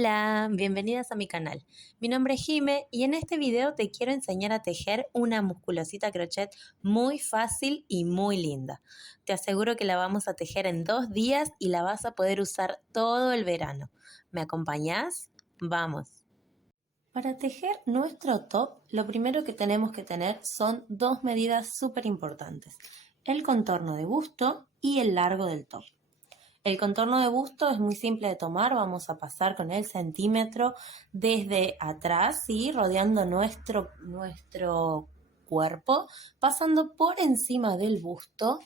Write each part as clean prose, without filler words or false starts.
Hola, bienvenidas a mi canal. Mi nombre es Jime y en este video te quiero enseñar a tejer una musculosita crochet muy fácil y muy linda. Te aseguro que la vamos a tejer en 2 días y la vas a poder usar todo el verano. ¿Me acompañás? ¡Vamos! Para tejer nuestro top, lo primero que tenemos que tener son 2 medidas súper importantes: el contorno de busto y el largo del top. El contorno de busto es muy simple de tomar, vamos a pasar con el centímetro desde atrás, ¿sí? Rodeando nuestro cuerpo, pasando por encima del busto,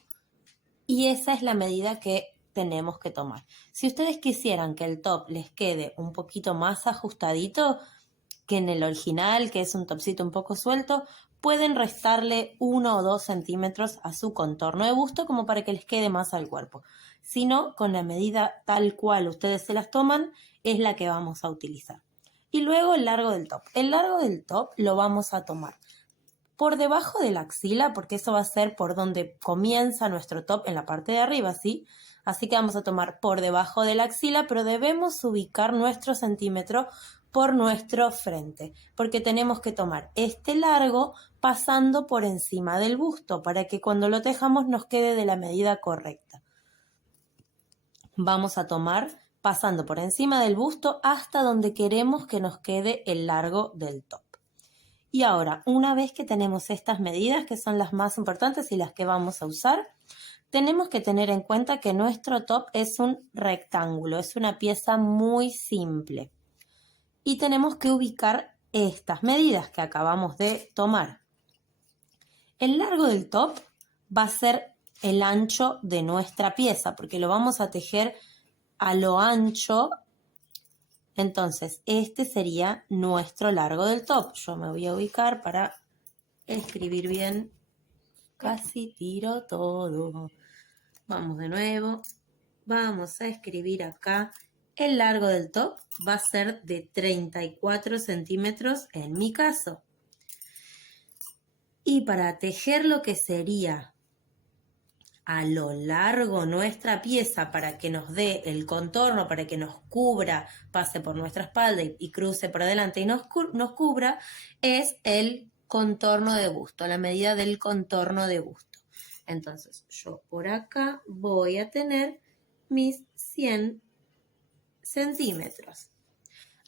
y esa es la medida que tenemos que tomar. Si ustedes quisieran que el top les quede un poquito más ajustadito que en el original, que es un topcito un poco suelto, pueden restarle 1 o 2 centímetros a su contorno de busto como para que les quede más al cuerpo. Si no, con la medida tal cual ustedes se las toman, es la que vamos a utilizar. Y luego el largo del top. El largo del top lo vamos a tomar por debajo de la axila, porque eso va a ser por donde comienza nuestro top en la parte de arriba, ¿sí? Así que vamos a tomar por debajo de la axila, pero debemos ubicar nuestro centímetro por nuestro frente, porque tenemos que tomar este largo pasando por encima del busto para que cuando lo tejamos nos quede de la medida correcta. Vamos a tomar pasando por encima del busto hasta donde queremos que nos quede el largo del top. Y ahora, una vez que tenemos estas medidas, que son las más importantes y las que vamos a usar, tenemos que tener en cuenta que nuestro top es un rectángulo, es una pieza muy simple. Y tenemos que ubicar estas medidas que acabamos de tomar. El largo del top va a ser el ancho de nuestra pieza, porque lo vamos a tejer a lo ancho. Entonces, este sería nuestro largo del top. Yo me voy a ubicar para escribir bien. Casi tiro todo. Vamos de nuevo. Vamos a escribir acá. El largo del top va a ser de 34 centímetros en mi caso. Y para tejer lo que sería a lo largo nuestra pieza, para que nos dé el contorno, para que nos cubra, pase por nuestra espalda y cruce por adelante y nos cubra, es el contorno de busto, la medida del contorno de busto. Entonces yo por acá voy a tener mis 100 centímetros.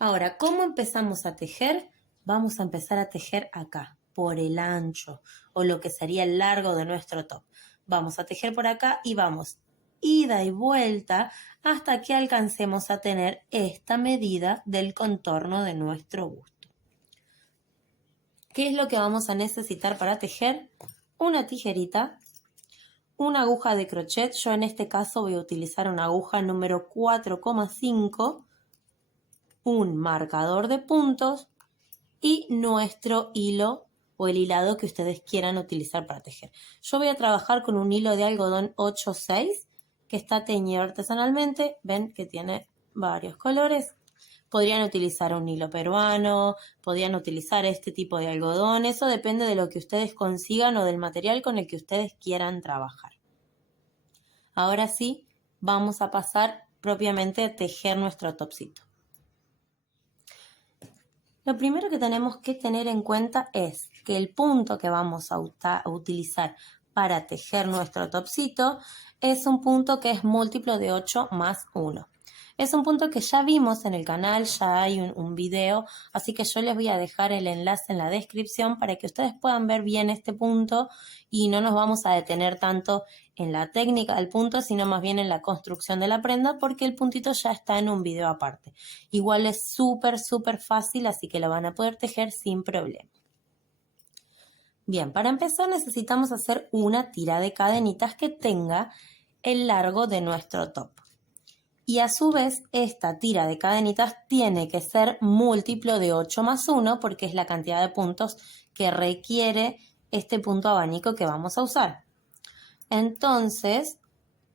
Ahora, ¿cómo empezamos a tejer? Vamos a empezar a tejer acá, por el ancho, o lo que sería el largo de nuestro top. Vamos a tejer por acá y vamos ida y vuelta hasta que alcancemos a tener esta medida del contorno de nuestro busto. ¿Qué es lo que vamos a necesitar para tejer? Una tijerita, una aguja de crochet. Yo en este caso voy a utilizar una aguja número 4,5, un marcador de puntos y nuestro hilo o el hilado que ustedes quieran utilizar para tejer. Yo voy a trabajar con un hilo de algodón 8/6 que está teñido artesanalmente. Ven que tiene varios colores. Podrían utilizar un hilo peruano, podrían utilizar este tipo de algodón. Eso depende de lo que ustedes consigan o del material con el que ustedes quieran trabajar. Ahora sí, vamos a pasar propiamente a tejer nuestro topcito. Lo primero que tenemos que tener en cuenta es que el punto que vamos a utilizar para tejer nuestro topcito es un punto que es múltiplo de 8 más 1. Es un punto que ya vimos en el canal, ya hay un video, así que yo les voy a dejar el enlace en la descripción para que ustedes puedan ver bien este punto y no nos vamos a detener tanto en la técnica del punto, sino más bien en la construcción de la prenda, porque el puntito ya está en un video aparte. Igual es súper fácil, así que lo van a poder tejer sin problema. Bien, para empezar necesitamos hacer una tira de cadenitas que tenga el largo de nuestro top. Y a su vez, esta tira de cadenitas tiene que ser múltiplo de 8 más 1 porque es la cantidad de puntos que requiere este punto abanico que vamos a usar. Entonces,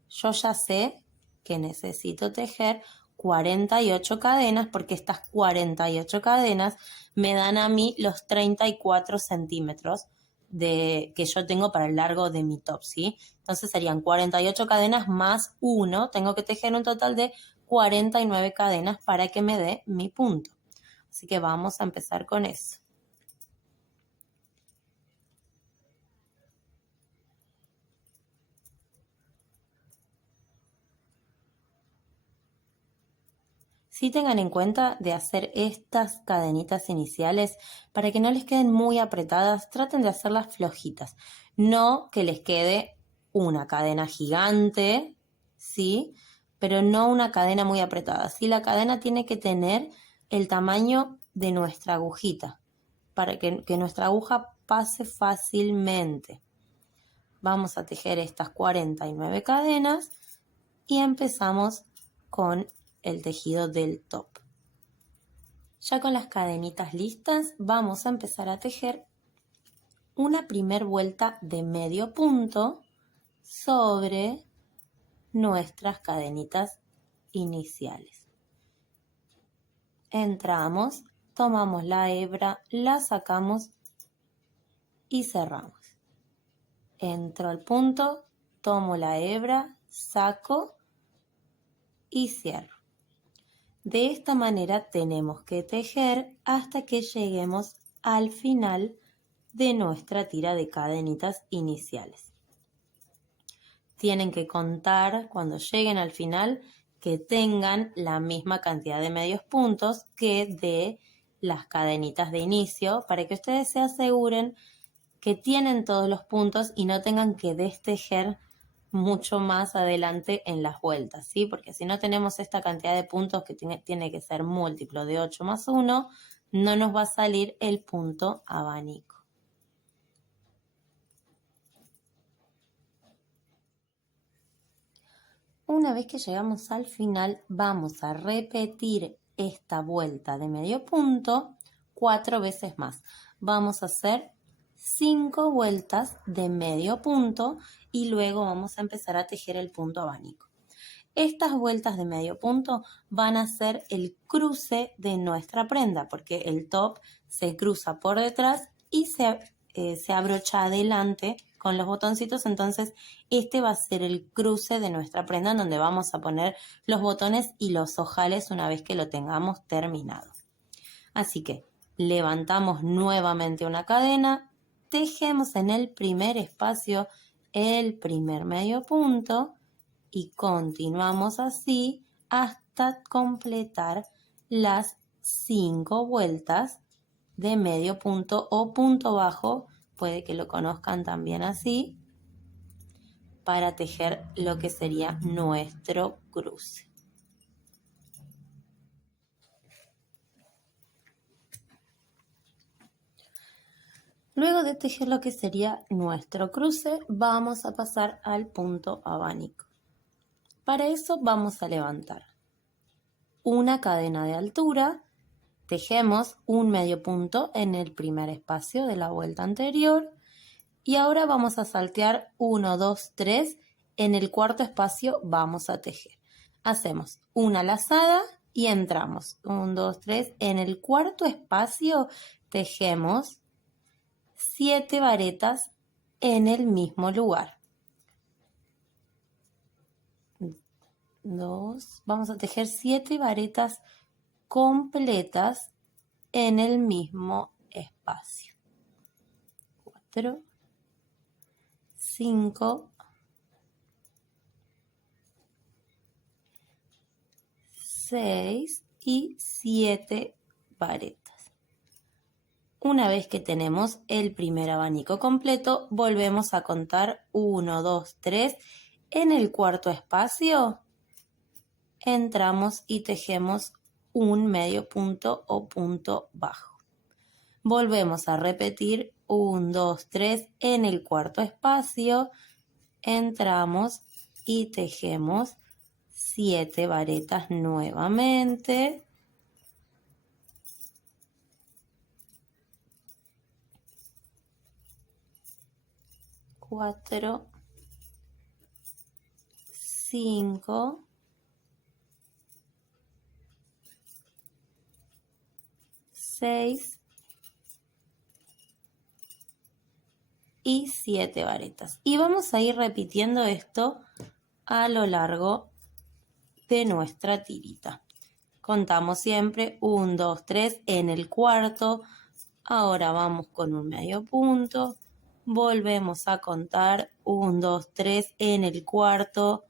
yo ya sé que necesito tejer 48 cadenas porque estas 48 cadenas me dan a mí los 34 centímetros que yo tengo para el largo de mi top, ¿sí? Entonces serían 48 cadenas más 1, tengo que tejer un total de 49 cadenas para que me dé mi punto. Así que vamos a empezar con eso. Sí tengan en cuenta de hacer estas cadenitas iniciales para que no les queden muy apretadas, traten de hacerlas flojitas, no que les quede una cadena gigante, ¿sí? Pero no una cadena muy apretada. Sí, la cadena tiene que tener el tamaño de nuestra agujita para que nuestra aguja pase fácilmente. Vamos a tejer estas 49 cadenas y empezamos con el tejido del top. Ya con las cadenitas listas, vamos a empezar a tejer una primer vuelta de medio punto sobre nuestras cadenitas iniciales. Entramos, tomamos la hebra, la sacamos y cerramos. Entro al punto, tomo la hebra, saco y cierro. De esta manera tenemos que tejer hasta que lleguemos al final de nuestra tira de cadenitas iniciales. Tienen que contar cuando lleguen al final que tengan la misma cantidad de medios puntos que de las cadenitas de inicio para que ustedes se aseguren que tienen todos los puntos y no tengan que destejer mucho más adelante en las vueltas, ¿sí? Porque si no tenemos esta cantidad de puntos que tiene que ser múltiplo de 8 más 1, no nos va a salir el punto abanico. Una vez que llegamos al final, vamos a repetir esta vuelta de medio punto 4 veces más. Vamos a hacer 5 vueltas de medio punto y luego vamos a empezar a tejer el punto abanico. Estas vueltas de medio punto van a ser el cruce de nuestra prenda porque el top se cruza por detrás y se abrocha adelante con los botoncitos, entonces este va a ser el cruce de nuestra prenda en donde vamos a poner los botones y los ojales una vez que lo tengamos terminado. Así que levantamos nuevamente una cadena, tejemos en el primer espacio el primer medio punto y continuamos así hasta completar las 5 vueltas de medio punto o punto bajo, puede que lo conozcan también así, para tejer lo que sería nuestro cruce. Luego de tejer lo que sería nuestro cruce, vamos a pasar al punto abanico. Para eso vamos a levantar una cadena de altura, tejemos un medio punto en el primer espacio de la vuelta anterior y ahora vamos a saltear 1, 2, 3, en el cuarto espacio vamos a tejer. Hacemos una lazada y entramos, 1, 2, 3, en el cuarto espacio tejemos 7 varetas en el mismo lugar. 2, vamos a tejer 7 varetas completas en el mismo espacio. 4, 5, 6 y 7 varetas. Una vez que tenemos el primer abanico completo, volvemos a contar 1, 2, 3. En el cuarto espacio entramos y tejemos un medio punto o punto bajo. Volvemos a repetir 1, 2, 3. En el cuarto espacio entramos y tejemos 7 varetas nuevamente. 4, 5, 6 y 7 varetas. Y vamos a ir repitiendo esto a lo largo de nuestra tirita. Contamos siempre 1, 2, 3 en el cuarto. Ahora vamos con un medio punto. Volvemos a contar 1, 2, 3 en el cuarto.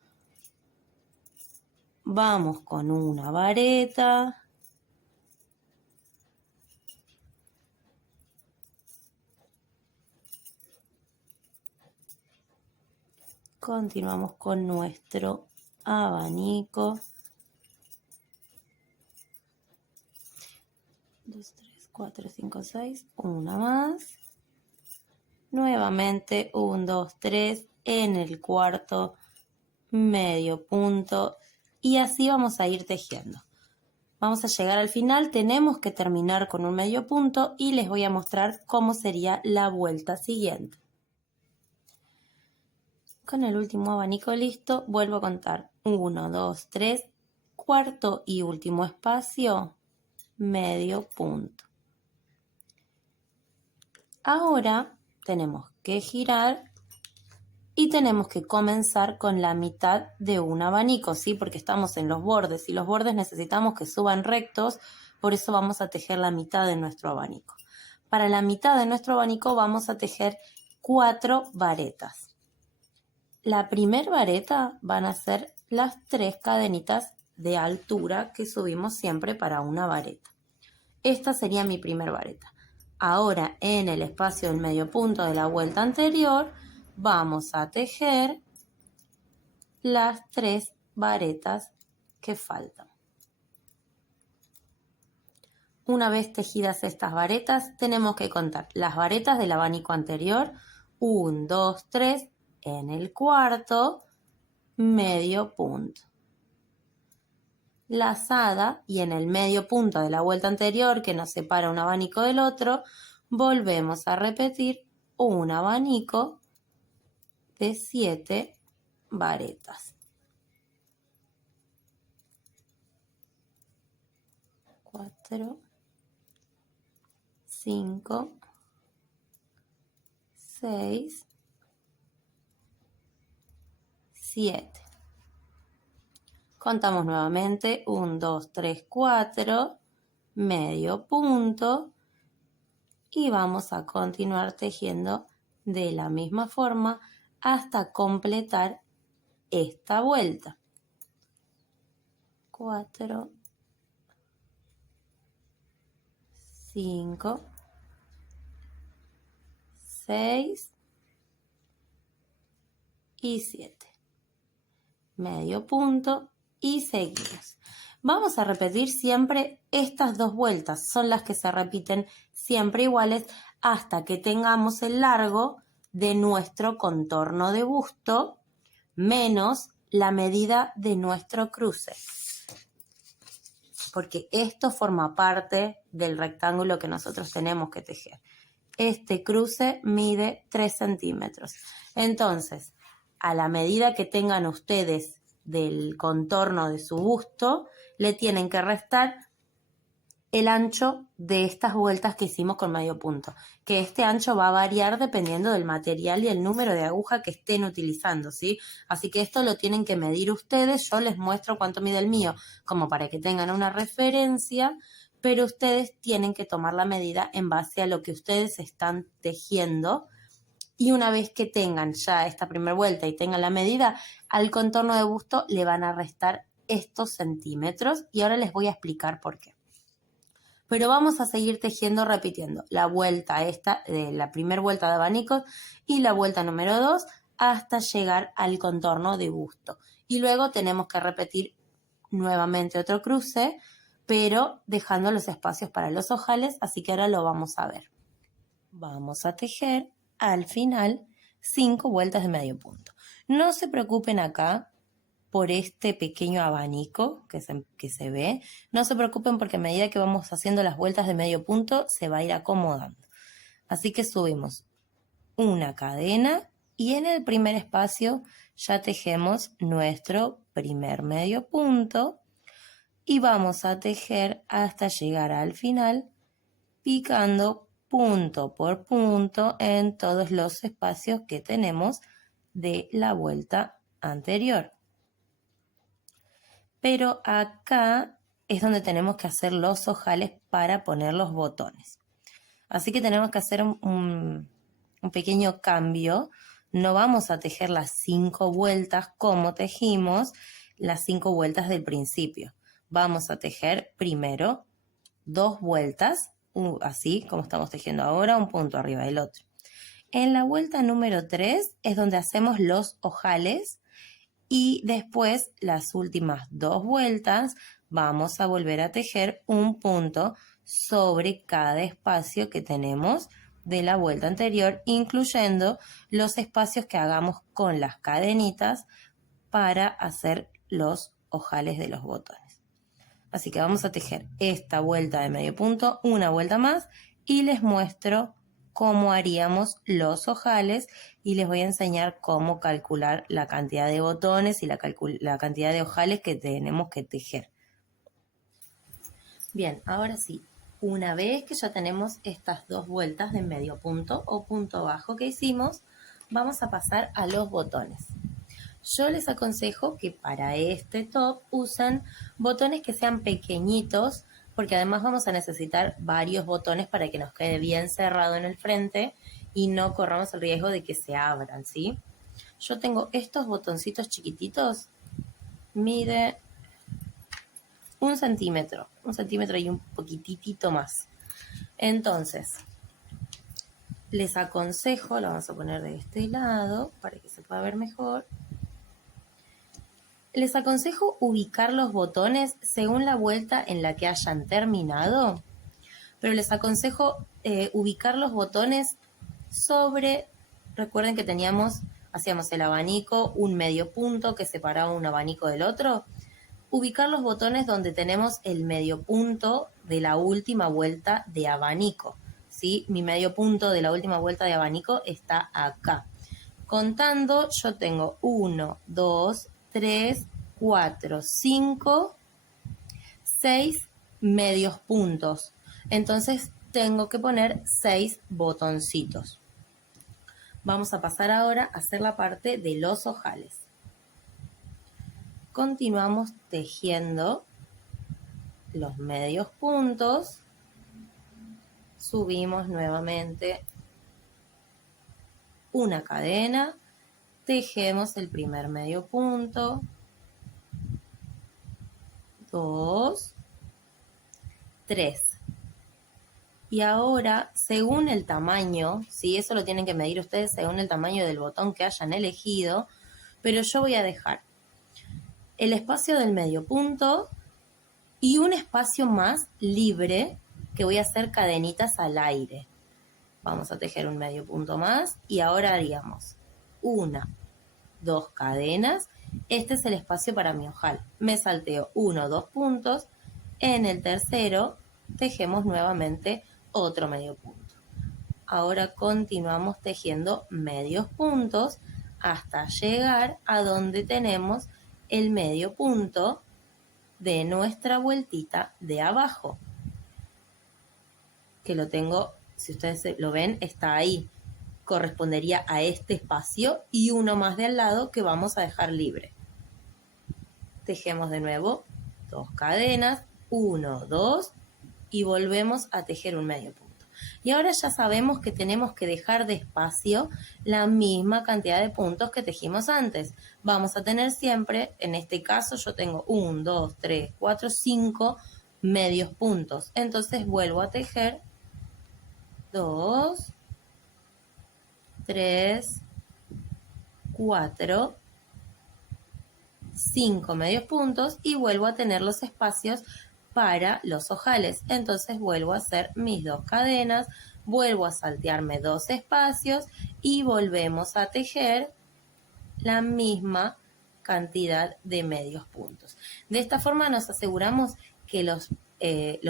Vamos con una vareta. Continuamos con nuestro abanico. 2, 3, 4, 5, 6. Una más. Nuevamente 1, 2, 3 en el cuarto, medio punto. Y así vamos a ir tejiendo. Vamos a llegar al final, tenemos que terminar con un medio punto y les voy a mostrar cómo sería la vuelta siguiente. Con el último abanico listo, vuelvo a contar 1, 2, 3, cuarto y último espacio, medio punto. Ahora tenemos que girar y tenemos que comenzar con la mitad de un abanico, ¿sí? Porque estamos en los bordes y los bordes necesitamos que suban rectos, por eso vamos a tejer la mitad de nuestro abanico. Para la mitad de nuestro abanico vamos a tejer 4 varetas. La primera vareta van a ser las 3 cadenitas de altura que subimos siempre para una vareta. Esta sería mi primera vareta. Ahora en el espacio del medio punto de la vuelta anterior vamos a tejer las 3 varetas que faltan. Una vez tejidas estas varetas, tenemos que contar las varetas del abanico anterior, 1, 2, 3, en el cuarto, medio punto. Lazada y en el medio punto de la vuelta anterior que nos separa un abanico del otro, volvemos a repetir un abanico de 7 varetas. 4, 5, 6, 7. Contamos nuevamente 1, 2, 3, 4, medio punto y vamos a continuar tejiendo de la misma forma hasta completar esta vuelta. 4, 5, 6 y 7. Medio punto y seguimos. Vamos a repetir siempre estas 2 vueltas, son las que se repiten siempre iguales hasta que tengamos el largo de nuestro contorno de busto menos la medida de nuestro cruce. Porque esto forma parte del rectángulo que nosotros tenemos que tejer. Este cruce mide 3 centímetros. Entonces, a la medida que tengan ustedes del contorno de su busto, le tienen que restar el ancho de estas vueltas que hicimos con medio punto, que este ancho va a variar dependiendo del material y el número de aguja que estén utilizando, ¿sí? Así que esto lo tienen que medir ustedes, yo les muestro cuánto mide el mío, como para que tengan una referencia, pero ustedes tienen que tomar la medida en base a lo que ustedes están tejiendo. Y una vez que tengan ya esta primera vuelta y tengan la medida, al contorno de busto le van a restar estos centímetros y ahora les voy a explicar por qué. Pero vamos a seguir tejiendo repitiendo la vuelta esta, la primera vuelta de abanicos y la vuelta número 2 hasta llegar al contorno de busto. Y luego tenemos que repetir nuevamente otro cruce, pero dejando los espacios para los ojales, así que ahora lo vamos a ver. Vamos a tejer al final 5 vueltas de medio punto. No se preocupen acá por este pequeño abanico que se ve. No se preocupen porque a medida que vamos haciendo las vueltas de medio punto se va a ir acomodando. Así que subimos una cadena y en el primer espacio ya tejemos nuestro primer medio punto y vamos a tejer hasta llegar al final picando punto por punto en todos los espacios que tenemos de la vuelta anterior. pero acá es donde tenemos que hacer los ojales para poner los botones. Así que tenemos que hacer un pequeño cambio. No vamos a tejer las 5 vueltas como tejimos las 5 vueltas del principio. Vamos a tejer primero 2 vueltas, así como estamos tejiendo ahora, un punto arriba del otro. En la vuelta número 3 es donde hacemos los ojales y después las últimas 2 vueltas vamos a volver a tejer un punto sobre cada espacio que tenemos de la vuelta anterior, incluyendo los espacios que hagamos con las cadenitas para hacer los ojales de los botones. Así que vamos a tejer esta vuelta de medio punto, una vuelta más, y les muestro cómo haríamos los ojales y les voy a enseñar cómo calcular la cantidad de botones y la cantidad de ojales que tenemos que tejer. Bien, ahora sí, una vez que ya tenemos estas 2 vueltas de medio punto o punto bajo que hicimos, vamos a pasar a los botones. Yo les aconsejo que para este top usen botones que sean pequeñitos, porque además vamos a necesitar varios botones para que nos quede bien cerrado en el frente y no corramos el riesgo de que se abran, ¿sí? Yo tengo estos botoncitos chiquititos, mide 1 centímetro y un poquitito más. Entonces, les aconsejo, lo vamos a poner de este lado para que se pueda ver mejor. Les aconsejo ubicar los botones según la vuelta en la que hayan terminado, pero les aconsejo ubicar los botones sobre, recuerden que hacíamos el abanico, un medio punto que separaba un abanico del otro, ubicar los botones donde tenemos el medio punto de la última vuelta de abanico, ¿sí? Mi medio punto de la última vuelta de abanico está acá. Contando, yo tengo 1, 2, 3, 4, 5, 6 medios puntos. Entonces tengo que poner 6 botoncitos. Vamos a pasar ahora a hacer la parte de los ojales. Continuamos tejiendo los medios puntos. Subimos nuevamente una cadena. Tejemos el primer medio punto. 2, 3. Y ahora, según el tamaño, ¿sí? Eso lo tienen que medir ustedes según el tamaño del botón que hayan elegido, pero yo voy a dejar el espacio del medio punto y un espacio más libre que voy a hacer cadenitas al aire. Vamos a tejer un medio punto más y ahora haríamos 1, 2 cadenas. Este es el espacio para mi ojal. Me salteo 1, 2 puntos. En el tercero tejemos nuevamente otro medio punto. Ahora continuamos tejiendo medios puntos hasta llegar a donde tenemos el medio punto de nuestra vueltita de abajo. Que lo tengo, si ustedes lo ven, está ahí. Correspondería a este espacio y uno más de al lado que vamos a dejar libre. Tejemos de nuevo 2 cadenas, 1, 2 y volvemos a tejer un medio punto. Y ahora ya sabemos que tenemos que dejar de espacio la misma cantidad de puntos que tejimos antes. Vamos a tener siempre, en este caso yo tengo 1, 2, 3, 4, 5 medios puntos. Entonces vuelvo a tejer 2, 3, 4, 5 medios puntos y vuelvo a tener los espacios para los ojales. Entonces vuelvo a hacer mis 2 cadenas, vuelvo a saltearme 2 espacios y volvemos a tejer la misma cantidad de medios puntos. De esta forma nos aseguramos que los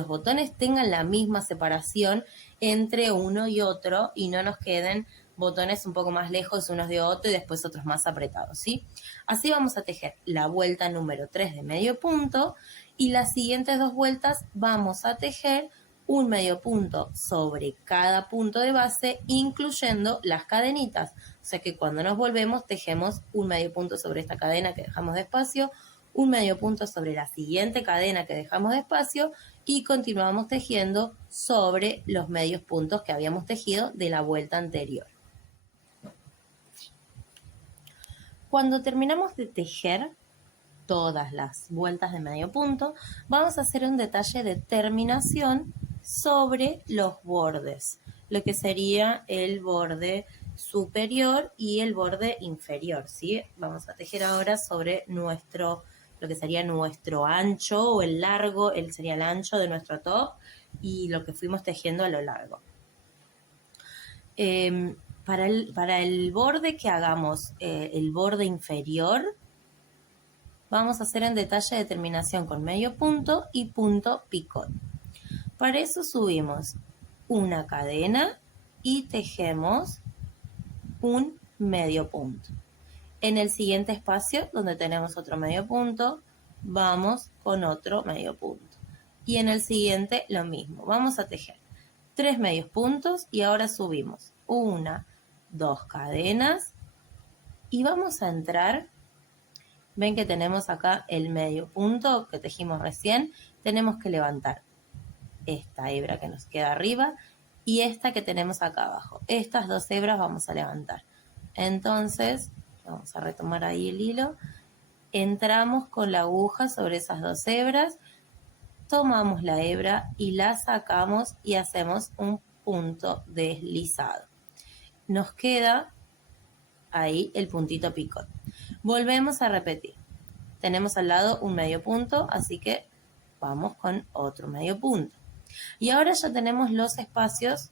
botones tengan la misma separación entre uno y otro y no nos queden botones un poco más lejos unos de otro y después otros más apretados, ¿sí? Así vamos a tejer la vuelta número 3 de medio punto y las siguientes 2 vueltas vamos a tejer un medio punto sobre cada punto de base, incluyendo las cadenitas. O sea que cuando nos volvemos, tejemos un medio punto sobre esta cadena que dejamos de espacio, un medio punto sobre la siguiente cadena que dejamos de espacio y continuamos tejiendo sobre los medios puntos que habíamos tejido de la vuelta anterior. Cuando terminamos de tejer todas las vueltas de medio punto, vamos a hacer un detalle de terminación sobre los bordes, lo que sería el borde superior y el borde inferior, ¿sí? Vamos a tejer ahora sobre lo que sería nuestro ancho o el largo, sería el ancho de nuestro top y lo que fuimos tejiendo a lo largo. Para el borde que hagamos, el borde inferior, vamos a hacer en detalle de terminación con medio punto y punto picot. Para eso subimos una cadena y tejemos un medio punto. En el siguiente espacio, donde tenemos otro medio punto, vamos con otro medio punto. Y en el siguiente lo mismo. Vamos a tejer 3 medios puntos y ahora subimos 1, 2 cadenas y vamos a entrar. Ven que tenemos acá el medio punto que tejimos recién. Tenemos que levantar esta hebra que nos queda arriba y esta que tenemos acá abajo. Estas 2 hebras vamos a levantar. Entonces, vamos a retomar ahí el hilo. Entramos con la aguja sobre esas 2 hebras. Tomamos la hebra y la sacamos y hacemos un punto deslizado. Nos queda ahí el puntito picot. Volvemos a repetir. Tenemos al lado un medio punto, así que vamos con otro medio punto. Y ahora ya tenemos los espacios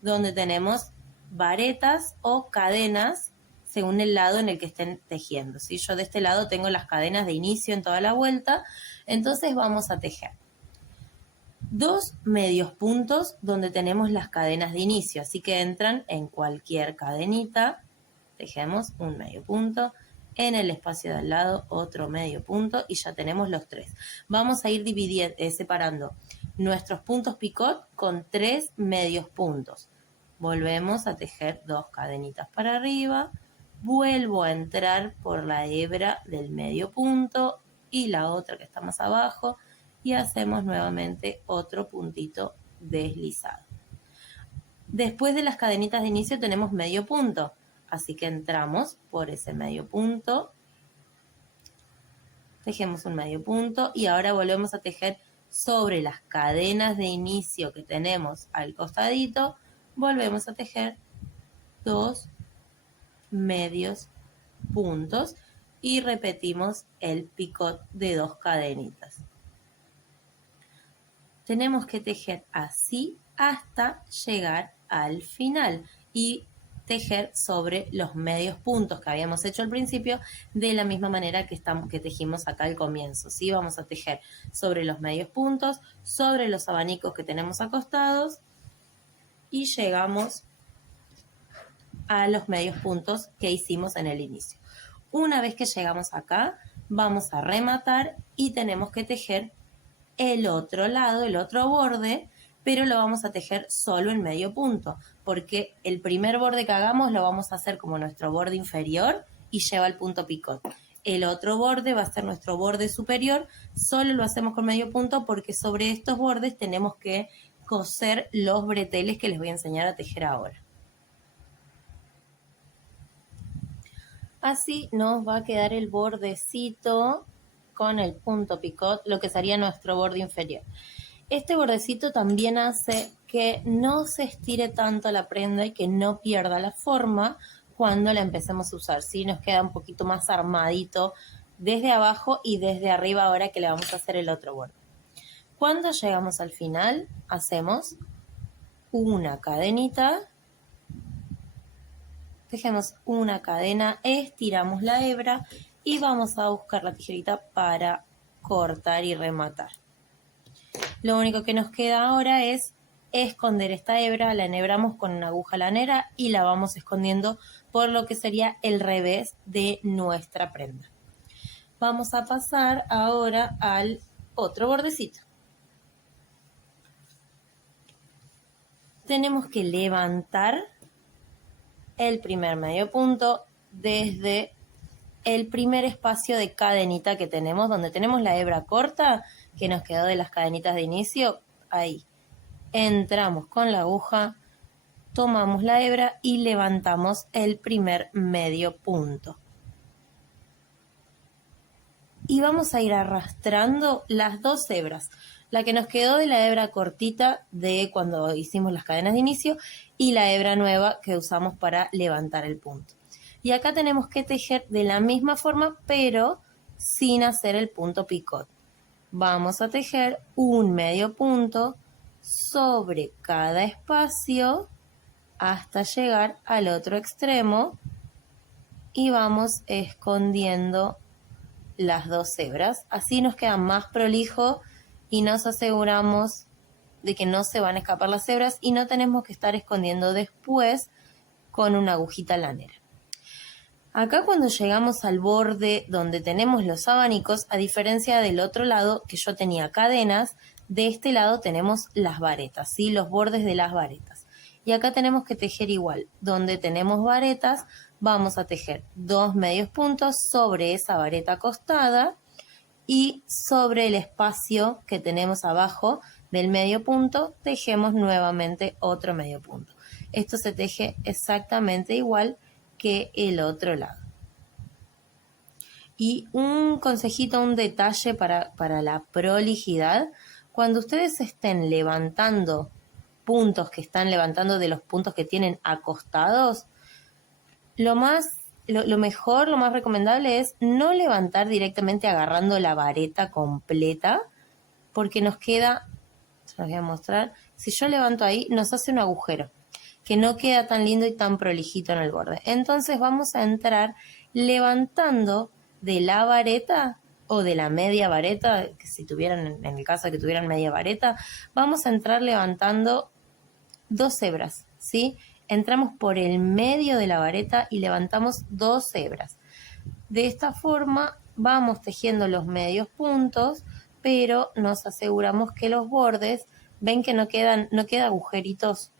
donde tenemos varetas o cadenas según el lado en el que estén tejiendo. ¿Sí? Yo de este lado tengo las cadenas de inicio en toda la vuelta, entonces vamos a tejer 2 medios puntos donde tenemos las cadenas de inicio, así que entran en cualquier cadenita, tejemos un medio punto, en el espacio de al lado otro medio punto y ya tenemos los 3. Vamos a ir separando nuestros puntos picot con 3 medios puntos. Volvemos a tejer 2 cadenitas para arriba, vuelvo a entrar por la hebra del medio punto y la otra que está más abajo y hacemos nuevamente otro puntito deslizado. Después de las cadenitas de inicio tenemos medio punto, así que entramos por ese medio punto, tejemos un medio punto y ahora volvemos a tejer sobre las cadenas de inicio que tenemos al costadito, volvemos a tejer 2 medios puntos y repetimos el picot de 2 cadenitas. Tenemos que tejer así hasta llegar al final y tejer sobre los medios puntos que habíamos hecho al principio de la misma manera que tejimos acá al comienzo, ¿sí? Vamos a tejer sobre los medios puntos, sobre los abanicos que tenemos acostados y llegamos a los medios puntos que hicimos en el inicio. Una vez que llegamos acá, vamos a rematar y tenemos que tejer el otro lado, el otro borde, pero lo vamos a tejer solo en medio punto, porque el primer borde que hagamos lo vamos a hacer como nuestro borde inferior y lleva el punto picot. El otro borde va a ser nuestro borde superior, solo lo hacemos con medio punto porque sobre estos bordes tenemos que coser los breteles que les voy a enseñar a tejer ahora. Así nos va a quedar el bordecito con el punto picot, lo que sería nuestro borde inferior. Este bordecito también hace que no se estire tanto la prenda y que no pierda la forma cuando la empecemos a usar, ¿sí? Nos queda un poquito más armadito desde abajo y desde arriba ahora que le vamos a hacer el otro borde. Cuando llegamos al final, hacemos una cadenita, tejemos una cadena, estiramos la hebra y vamos a buscar la tijerita para cortar y rematar. Lo único que nos queda ahora es esconder esta hebra, la enhebramos con una aguja lanera y la vamos escondiendo por lo que sería el revés de nuestra prenda. Vamos a pasar ahora al otro bordecito. Tenemos que levantar el primer medio punto desde el primer espacio de cadenita que tenemos, donde tenemos la hebra corta que nos quedó de las cadenitas de inicio, ahí. Entramos con la aguja, tomamos la hebra y levantamos el primer medio punto. Y vamos a ir arrastrando las dos hebras, la que nos quedó de la hebra cortita de cuando hicimos las cadenas de inicio y la hebra nueva que usamos para levantar el punto. Y acá tenemos que tejer de la misma forma, pero sin hacer el punto picot. Vamos a tejer un medio punto sobre cada espacio hasta llegar al otro extremo y vamos escondiendo las dos hebras. Así nos queda más prolijo y nos aseguramos de que no se van a escapar las hebras y no tenemos que estar escondiendo después con una agujita lanera. Acá cuando llegamos al borde donde tenemos los abanicos, a diferencia del otro lado que yo tenía cadenas, de este lado tenemos las varetas, ¿sí? Los bordes de las varetas. Y acá tenemos que tejer igual. Donde tenemos varetas, vamos a tejer dos medios puntos sobre esa vareta acostada y sobre el espacio que tenemos abajo del medio punto, tejemos nuevamente otro medio punto. Esto se teje exactamente igual que el otro lado. Y un consejito, un detalle para la prolijidad, cuando ustedes estén levantando puntos que están levantando de los puntos que tienen acostados, lo mejor, lo más recomendable es no levantar directamente agarrando la vareta completa, porque nos queda, se los voy a mostrar, si yo levanto ahí, nos hace un agujero, que no queda tan lindo y tan prolijito en el borde. Entonces vamos a entrar levantando de la vareta o de la media vareta, que si tuvieran, en el caso de que tuvieran media vareta, vamos a entrar levantando dos hebras, ¿sí? Entramos por el medio de la vareta y levantamos dos hebras. De esta forma vamos tejiendo los medios puntos, pero nos aseguramos que los bordes, ven que no queda agujeritos,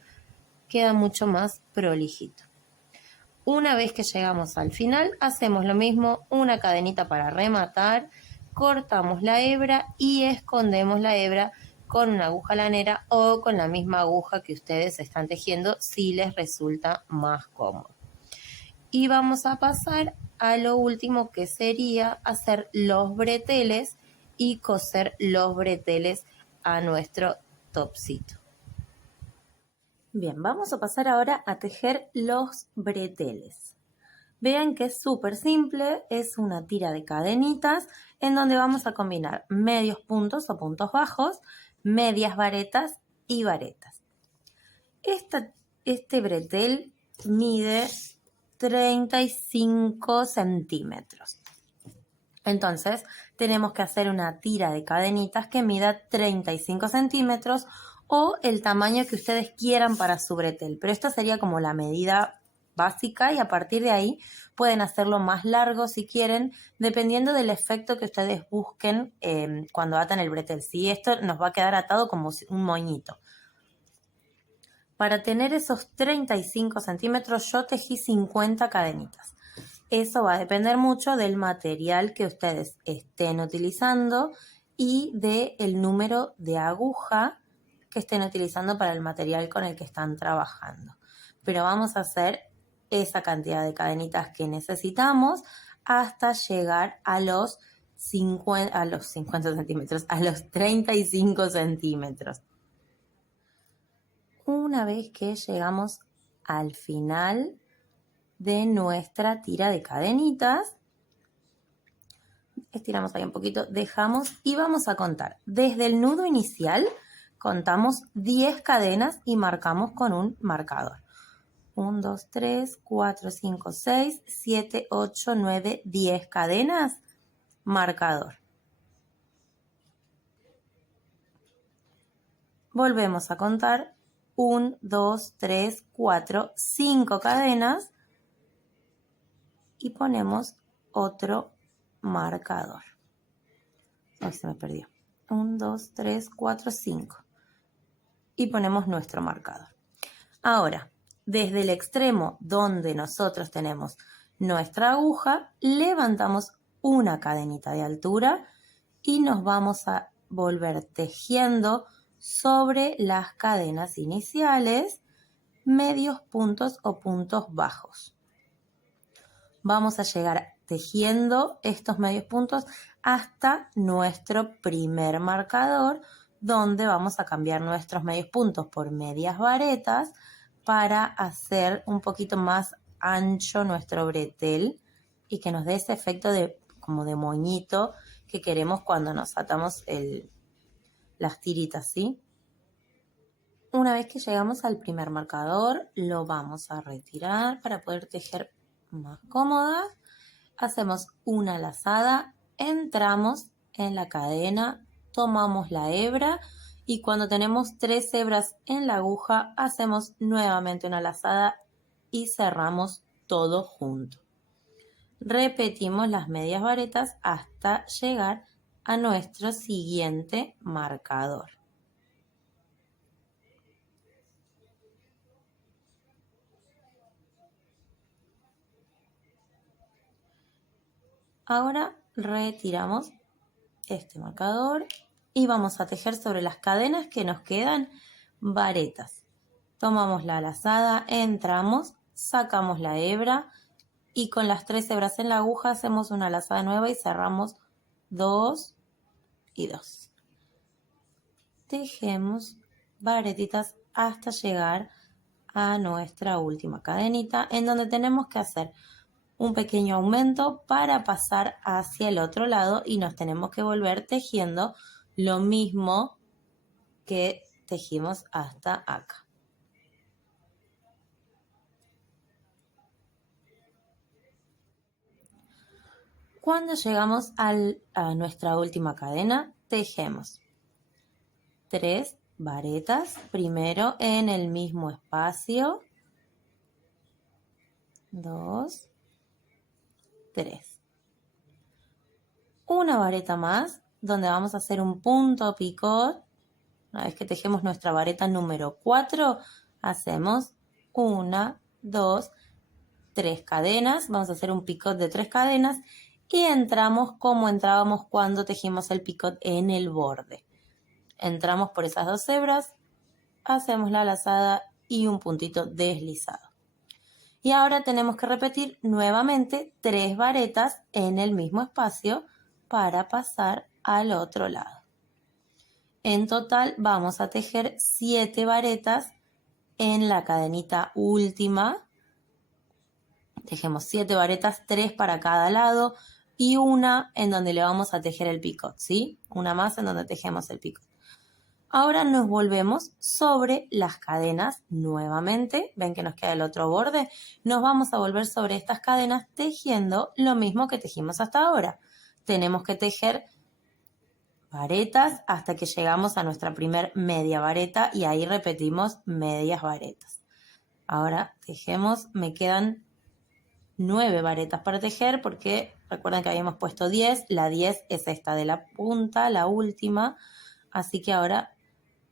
queda mucho más prolijito. Una vez que llegamos al final, hacemos lo mismo, una cadenita para rematar, cortamos la hebra y escondemos la hebra con una aguja lanera o con la misma aguja que ustedes están tejiendo si les resulta más cómodo. Y vamos a pasar a lo último, que sería hacer los breteles y coser los breteles a nuestro topsito. Bien, vamos a pasar ahora a tejer los breteles. Vean que es súper simple, es una tira de cadenitas en donde vamos a combinar medios puntos o puntos bajos, medias varetas y varetas. Este bretel mide 35 centímetros. Entonces tenemos que hacer una tira de cadenitas que mida 35 centímetros o el tamaño que ustedes quieran para su bretel. Pero esta sería como la medida básica y a partir de ahí pueden hacerlo más largo si quieren, dependiendo del efecto que ustedes busquen cuando atan el bretel. ¿Sí? Esto nos va a quedar atado como un moñito. Para tener esos 35 centímetros yo tejí 50 cadenitas. Eso va a depender mucho del material que ustedes estén utilizando y del número de aguja que estén utilizando para el material con el que están trabajando. Pero vamos a hacer esa cantidad de cadenitas que necesitamos hasta llegar a los 50 centímetros, a los 35 centímetros. Una vez que llegamos al final de nuestra tira de cadenitas, estiramos ahí un poquito, dejamos y vamos a contar. Desde el nudo inicial contamos 10 cadenas y marcamos con un marcador. 1, 2, 3, 4, 5, 6, 7, 8, 9, 10 cadenas, marcador. Volvemos a contar 1, 2, 3, 4, 5 cadenas y ponemos otro marcador. Ay, se me perdió. 1, 2, 3, 4, 5. Y ponemos nuestro marcador. Ahora, desde el extremo donde nosotros tenemos nuestra aguja, levantamos una cadenita de altura y nos vamos a volver tejiendo sobre las cadenas iniciales medios puntos o puntos bajos. Vamos a llegar tejiendo estos medios puntos hasta nuestro primer marcador, donde vamos a cambiar nuestros medios puntos por medias varetas para hacer un poquito más ancho nuestro bretel y que nos dé ese efecto como de moñito que queremos cuando nos atamos las tiritas, ¿sí? Una vez que llegamos al primer marcador, lo vamos a retirar para poder tejer más cómodas. Hacemos una lazada, entramos en la cadena, tomamos la hebra y cuando tenemos 3 hebras en la aguja, hacemos nuevamente una lazada y cerramos todo junto. Repetimos las medias varetas hasta llegar a nuestro siguiente marcador. Ahora retiramos este marcador y vamos a tejer sobre las cadenas que nos quedan varetas. Tomamos la lazada, entramos, sacamos la hebra y con las 3 hebras en la aguja hacemos una lazada nueva y cerramos 2 y 2. Tejemos varetitas hasta llegar a nuestra última cadenita en donde tenemos que hacer un pequeño aumento para pasar hacia el otro lado y nos tenemos que volver tejiendo lo mismo que tejimos hasta acá. Cuando llegamos a nuestra última cadena, tejemos 3 varetas, primero en el mismo espacio, 2, 3. Una vareta más, donde vamos a hacer un punto picot. Una vez que tejemos nuestra vareta número 4, hacemos 1, 2, 3 cadenas. Vamos a hacer un picot de 3 cadenas y entramos como entrábamos cuando tejimos el picot en el borde. Entramos por esas 2 hebras, hacemos la lazada y un puntito deslizado. Y ahora tenemos que repetir nuevamente 3 varetas en el mismo espacio para pasar al otro lado. En total vamos a tejer 7 varetas en la cadenita última. Tejemos 7 varetas, 3 para cada lado y una en donde le vamos a tejer el picot, ¿sí? Una más en donde tejemos el picot. Ahora nos volvemos sobre las cadenas nuevamente. Ven que nos queda el otro borde. Nos vamos a volver sobre estas cadenas tejiendo lo mismo que tejimos hasta ahora. Tenemos que tejer varetas hasta que llegamos a nuestra primer media vareta y ahí repetimos medias varetas. Ahora tejemos, me quedan 9 varetas para tejer porque recuerden que habíamos puesto 10. La 10 es esta de la punta, la última. Así que ahora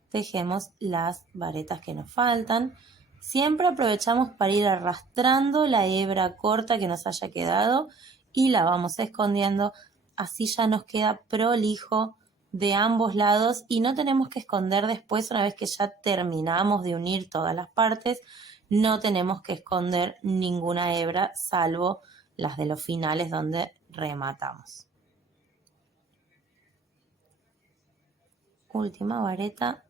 tejemos las varetas que nos faltan. Siempre aprovechamos para ir arrastrando la hebra corta que nos haya quedado y la vamos escondiendo. Así ya nos queda prolijo de ambos lados y no tenemos que esconder después, una vez que ya terminamos de unir todas las partes, no tenemos que esconder ninguna hebra salvo las de los finales donde rematamos. Última vareta.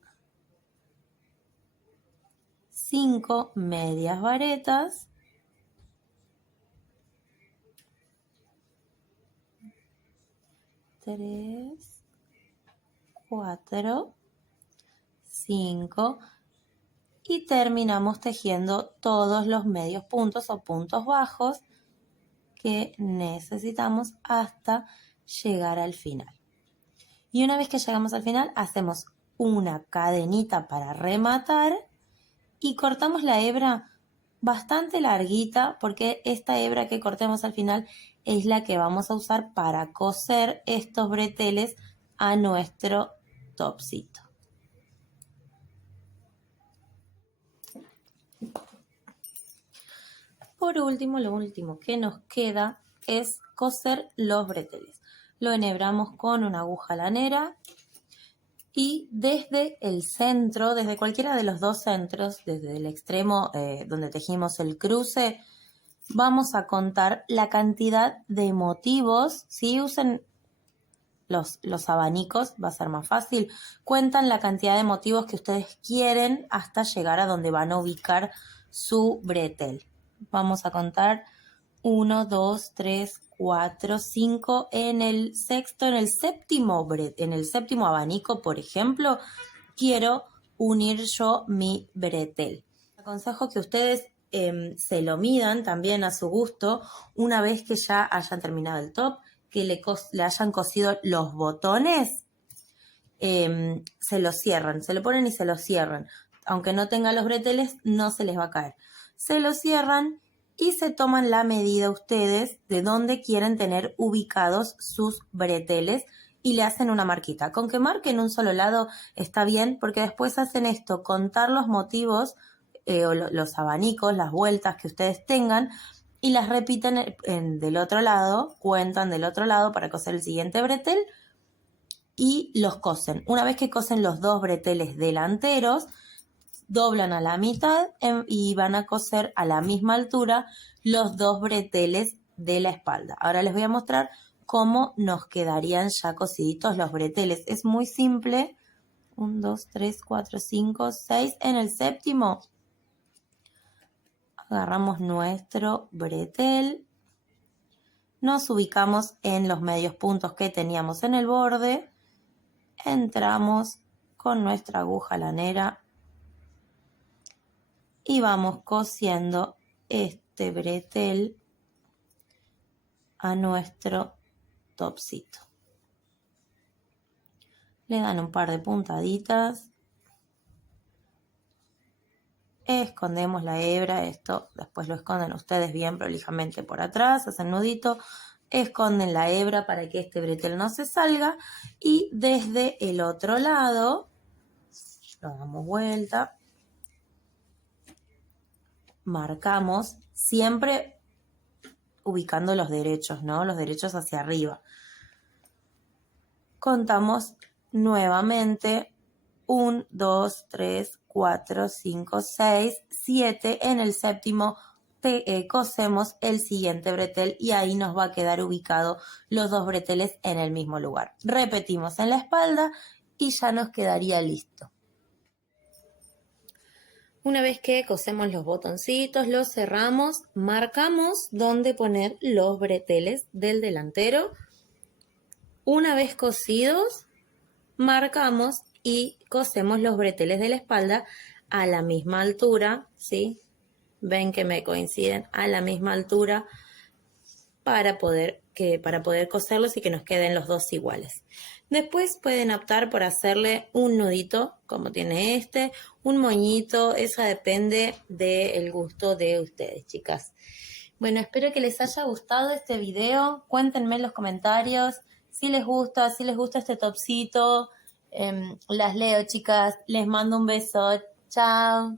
5 medias varetas. 3, 4, 5 y terminamos tejiendo todos los medios puntos o puntos bajos que necesitamos hasta llegar al final. Y una vez que llegamos al final, hacemos una cadenita para rematar y cortamos la hebra bastante larguita porque esta hebra que cortemos al final es la que vamos a usar para coser estos breteles a nuestro topsito. por último, lo último que nos queda es coser los breteles. Lo enhebramos con una aguja lanera y desde el centro, desde cualquiera de los dos centros, desde el extremo donde tejimos el cruce, vamos a contar la cantidad de motivos. Si usen los abanicos, va a ser más fácil. Cuentan la cantidad de motivos que ustedes quieren hasta llegar a donde van a ubicar su bretel. Vamos a contar 1, 2, 3, 4, 5. En el sexto, en el séptimo abanico, por ejemplo, quiero unir yo mi bretel. Aconsejo que ustedes se lo midan también a su gusto una vez que ya hayan terminado el top, que le hayan cosido los botones, se los cierran, se lo ponen y se los cierran. Aunque no tenga los breteles, no se les va a caer. Se los cierran y se toman la medida ustedes de dónde quieren tener ubicados sus breteles y le hacen una marquita. Con que marquen un solo lado está bien, porque después hacen esto, contar los motivos o los abanicos, las vueltas que ustedes tengan, y las repiten del otro lado, cuentan del otro lado para coser el siguiente bretel y los cosen. Una vez que cosen los dos breteles delanteros, doblan a la mitad y van a coser a la misma altura los dos breteles de la espalda. Ahora les voy a mostrar cómo nos quedarían ya cosiditos los breteles. Es muy simple. 1, 2, 3, 4, 5, 6. En el séptimo agarramos nuestro bretel, nos ubicamos en los medios puntos que teníamos en el borde, entramos con nuestra aguja lanera y vamos cosiendo este bretel a nuestro topcito. Le dan un par de puntaditas. Escondemos la hebra, esto después lo esconden ustedes bien prolijamente por atrás, hacen nudito, esconden la hebra para que este bretel no se salga y desde el otro lado lo damos vuelta, marcamos siempre ubicando los derechos, ¿no? Los derechos hacia arriba. Contamos nuevamente 1, 2, 3, 4, 5, 6, 7. En el séptimo cosemos el siguiente bretel y ahí nos va a quedar ubicado los dos breteles en el mismo lugar. Repetimos en la espalda y ya nos quedaría listo. Una vez que cosemos los botoncitos, los cerramos, marcamos dónde poner los breteles del delantero. Una vez cosidos, marcamos y cosemos los breteles de la espalda a la misma altura, ¿sí? Ven que me coinciden a la misma altura para poder coserlos y que nos queden los dos iguales. Después pueden optar por hacerle un nudito, como tiene este, un moñito, eso depende del gusto de ustedes, chicas. Bueno, espero que les haya gustado este video. Cuéntenme en los comentarios si les gusta este topcito. Las leo, chicas. Les mando un beso. Chao.